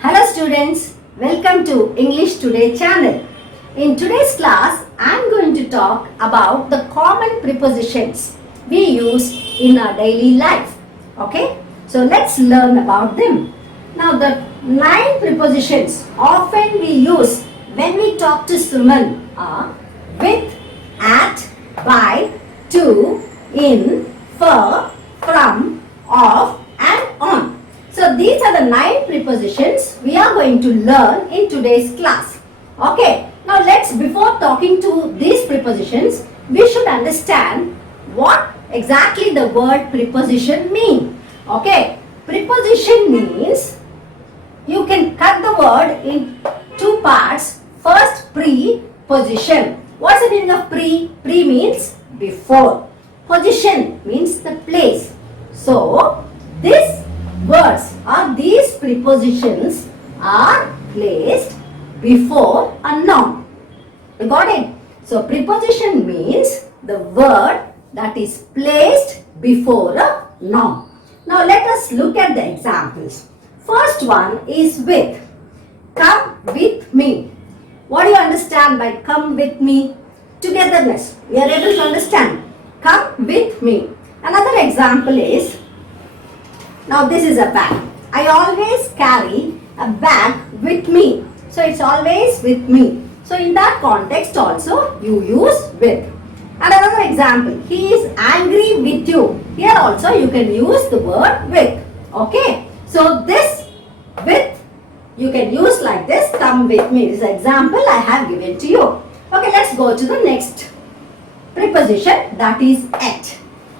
Hello students, welcome to English Today channel. In today's class, I am going to talk about the common prepositions we use in our daily life. Okay, so let's learn about them. Now the 9 prepositions often we use when we talk to someone are with, at, by, to, in, for, from, of and on. So these are the 9 prepositions we are going to learn in today's class. Okay, now before talking to these prepositions, we should understand what exactly the word preposition mean. Okay, preposition means you can cut the word in 2 parts. First, preposition. What's the meaning of pre? Pre means before. Position means the place. So, these words or these prepositions are placed before a noun. You got it? So, preposition means the word that is placed before a noun. Now, let us look at the examples. First one is with. Come with me. What do you understand by come with me? Togetherness. We are able to understand. Come with me. Another example is, now this is a bag. I always carry a bag with me. So it's always with me. So in that context also you use with. And another example, he is angry with you. Here also you can use the word with. Okay. So this with you can use like this, come with me. This example I have given to you. Okay, let's go to the next preposition, that is at.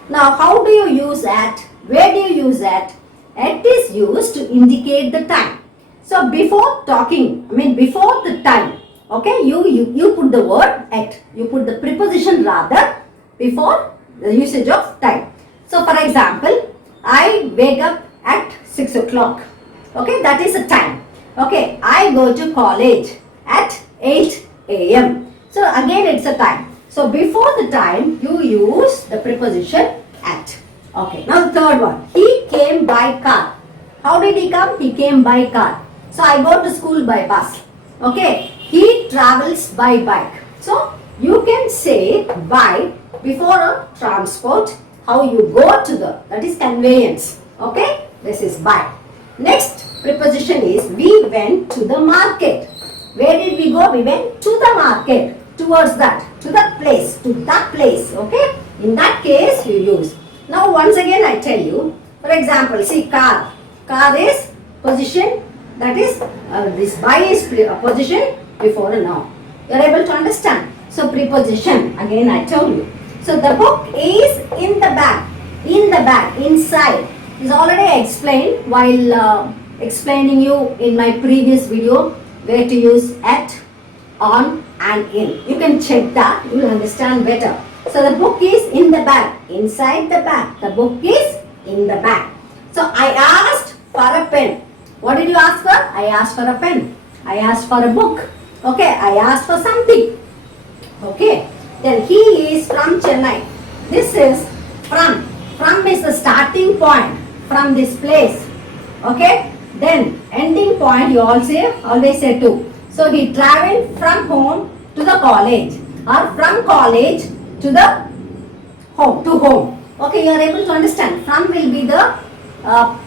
Now how do you use at? Where do you use at? At is used to indicate the time. So before talking, before the time, okay, you put the word at. You put the preposition rather before the usage of time. So for example, I wake up at 6 o'clock. Okay, that is the time. Okay, I go to college at 8 a.m. So again it's a time. So before the time you use the preposition at. Okay, now the third one. He came by car. How did he come? He came by car. So I go to school by bus. Okay, he travels by bike. So you can say by before a transport, how you go to the, that is conveyance. Okay, this is by. Next preposition is we went to the market. Where did we go? We went to the market. Towards that, to that place, to that place. Okay, in that case you use. Now once again I tell you, for example, see car. Car is position, that is this by is position before a noun. You are able to understand. So preposition, again I told you. So the book is in the bag. In the bag, inside. Is already explained while explaining you in my previous video where to use at, on and in. You can check that, you will understand better. So the book is in the bag, inside the bag. The book is in the bag. So I asked for a pen. What did you ask for? I asked for a pen. I asked for a book. Okay, I asked for something. Okay, then he is from Chennai. This is from. From is the starting point from this place. Okay, then ending point you always say to. So he traveled from home to the college or from college to the home. Okay, you are able to understand. From will be the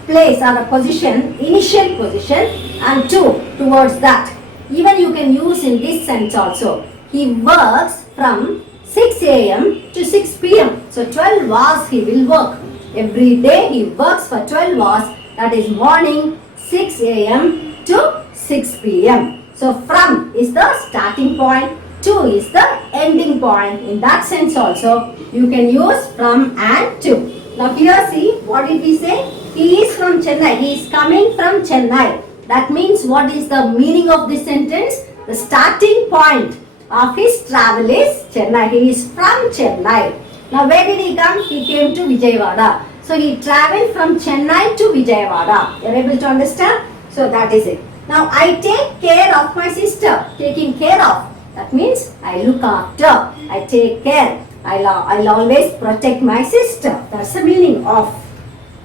place or a position, initial position, and towards that. Even you can use in this sense also. He works from 6 a.m. to 6 p.m. So 12 hours he will work. Every day he works for 12 hours. That is morning 6 a.m. to 6 p.m. So from is the starting point. To is the ending point. In that sense also you can use from and to. Now here see, what did we say? He is from Chennai. He is coming from Chennai. That means what is the meaning of this sentence? The starting point of his travel is Chennai. He is from Chennai. Now where did he come? He came to Vijayawada. So he traveled from Chennai to Vijayawada. You are able to understand? So that is it. Now I take care of my sister. Taking care of. That means I look after. I take care. I'll always protect my sister. That's the meaning of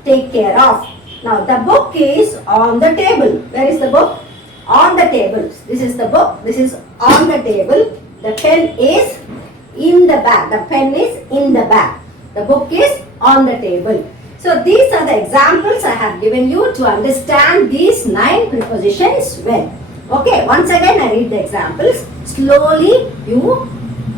take care of. Now the book is on the table. Where is the book? On the table. This is the book. This is on the table. The pen is in the bag. The pen is in the bag. The book is on the table. So these are the examples I have given you to understand these 9 prepositions well. Okay, once again I read the examples. Slowly you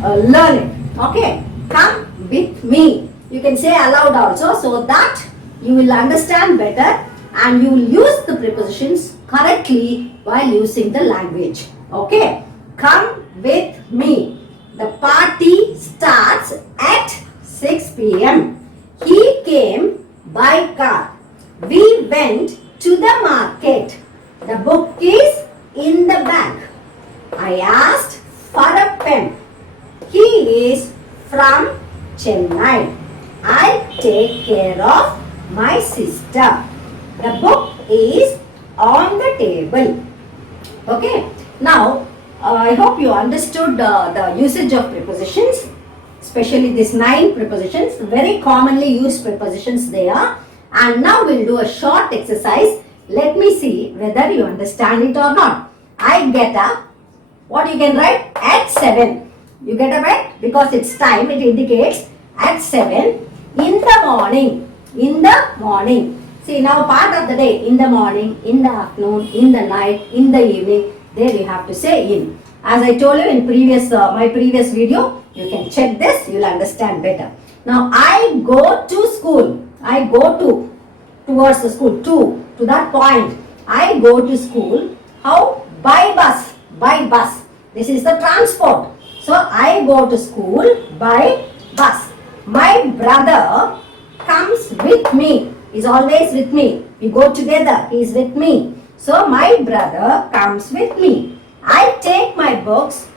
learn it. Okay, come with me. You can say aloud also so that you will understand better and you will use the prepositions correctly while using the language. Okay, come with me. The party starts at 6 p.m. He came by car. We went to the market. The book is in the bag. I asked for a pen. He is from Chennai. I take care of my sister. The book is on the table. Okay. Now, I hope you understood the usage of prepositions, especially these 9 prepositions. Very commonly used prepositions they are. And now we'll do a short exercise. Let me see whether you understand it or not. I get up. What you can write? At 7. You get up at? Because it's time. It indicates at 7 in the morning. In the morning. See, now part of the day. In the morning, in the afternoon, in the night, in the evening. There you have to say in. As I told you in my previous video, you can check this. You will understand better. Now, I go to school. I go towards the school. To that point. I go to school. How? By bus. By bus. This is the transport. So, I go to school by bus. My brother comes with me. He is always with me. We go together. He is with me. So, my brother comes with me. I take my books.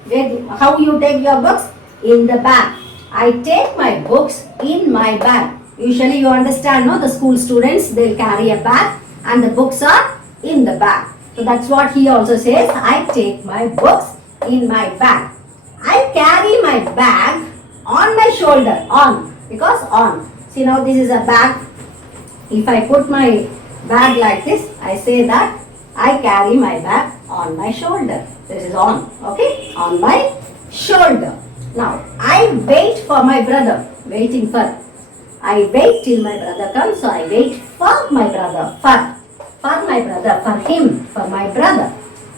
How you take your books? In the bag. I take my books in my bag. Usually you understand, no? The school students, they'll carry a bag and the books are in the bag. So that's what he also says. I take my books in my bag. I carry my bag on my shoulder. On. Because on. See, now this is a bag. If I put my bag like this, I say that I carry my bag on my shoulder. This is on. Okay? On my shoulder. Now, I wait for my brother. Waiting for. I wait till my brother comes. So, I wait for my brother. For my brother. For him. For my brother.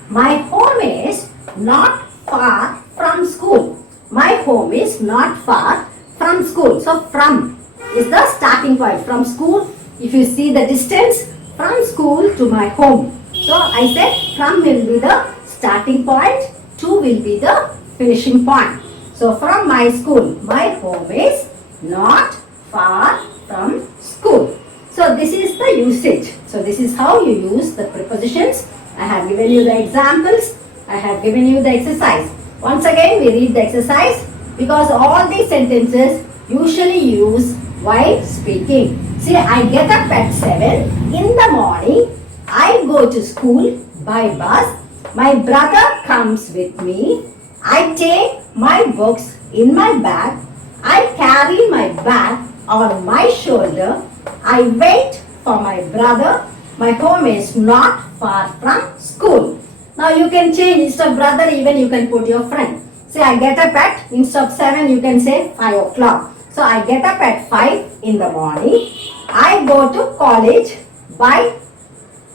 My home is not far from school. My home is not far from school. So, from is the starting point. From school, if you see the distance from school to my home. So, I said from will be the starting point. To will be the finishing point. So, from my school, my home is not far from school. So, this is the usage. So, this is how you use the prepositions. I have given you the examples. I have given you the exercise. Once again, we read the exercise because all these sentences usually use while speaking. See, I get up at 7 in the morning. I go to school by bus. My brother comes with me. I take my books in my bag. I carry my bag on my shoulder. I wait for my brother. My home is not far from school. Now you can change, instead of brother, even you can put your friend. Say I get up at, instead of 7 you can say 5 o'clock. So I get up at 5 in the morning. I go to college by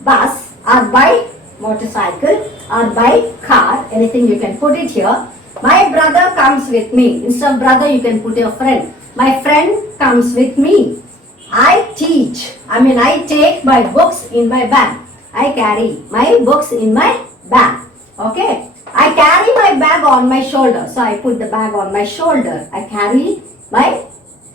bus or by motorcycle or by car. Anything you can put it here. My brother comes with me. Instead of brother you can put your friend. My friend comes with me. I take my books in my bag. I carry my books in my bag. Okay. I carry my bag on my shoulder. So I put the bag on my shoulder. I carry my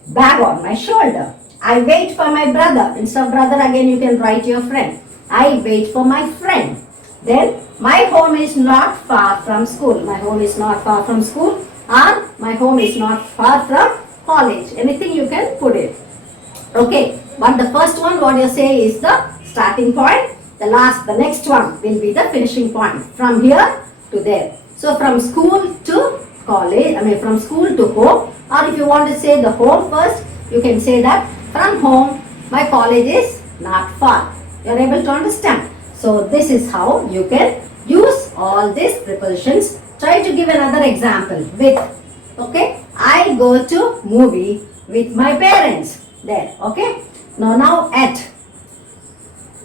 bag on my shoulder. I wait for my brother. Instead of brother again you can write your friend. I wait for my friend. Then my home is not far from school. My home is not far from school or my home is not far from college. Anything you can put it. Okay. But the first one what you say is the starting point. The next one will be the finishing point. From here to there. So from school to college, from school to home. Or if you want to say the home first, you can say that from home, my college is not far. You're able to understand. So this is how you can use all these prepositions. Try to give another example with, okay, I go to movie with my parents. There, okay. Now at.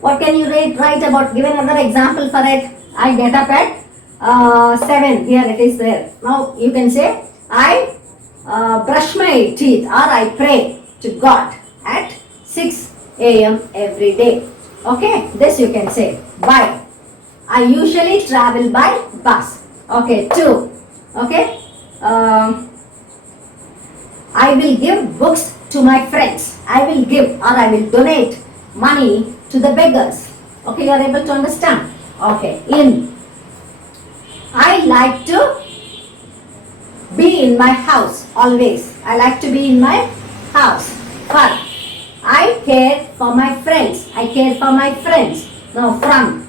What can you write about? Give another example for it. I get up at 7. Here it is there. Now you can say I brush my teeth or I pray to God at 6 a.m. every day. Okay, this you can say. By. I usually travel by bus. Okay, 2. Okay. I will give books to my friends. I will give or I will donate money to the beggars. Okay, you are able to understand. Okay, in. I like to be in my house always. I like to be in my house. For. I care for my friends. I care for my friends. Now from.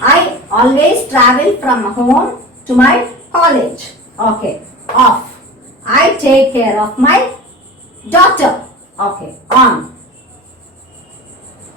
I always travel from home to my college. Okay, off. I take care of my daughter. Okay, on.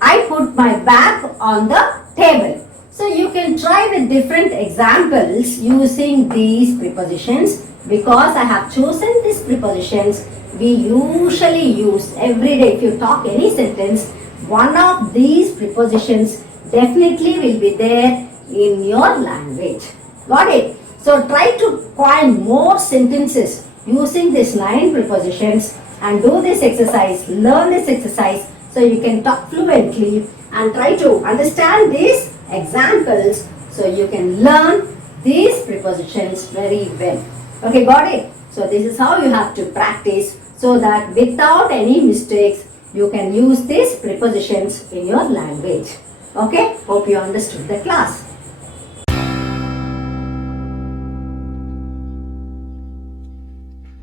I put my bag on the table. So you can try with different examples using these prepositions. Because I have chosen these prepositions, we usually use every day. If you talk any sentence, one of these prepositions definitely will be there in your language. Got it? So try to coin more sentences using these 9 prepositions and do this exercise, learn this exercise so you can talk fluently and try to understand these examples so you can learn these prepositions very well. Okay, got it? So this is how you have to practice so that without any mistakes you can use these prepositions in your language. Okay, hope you understood the class.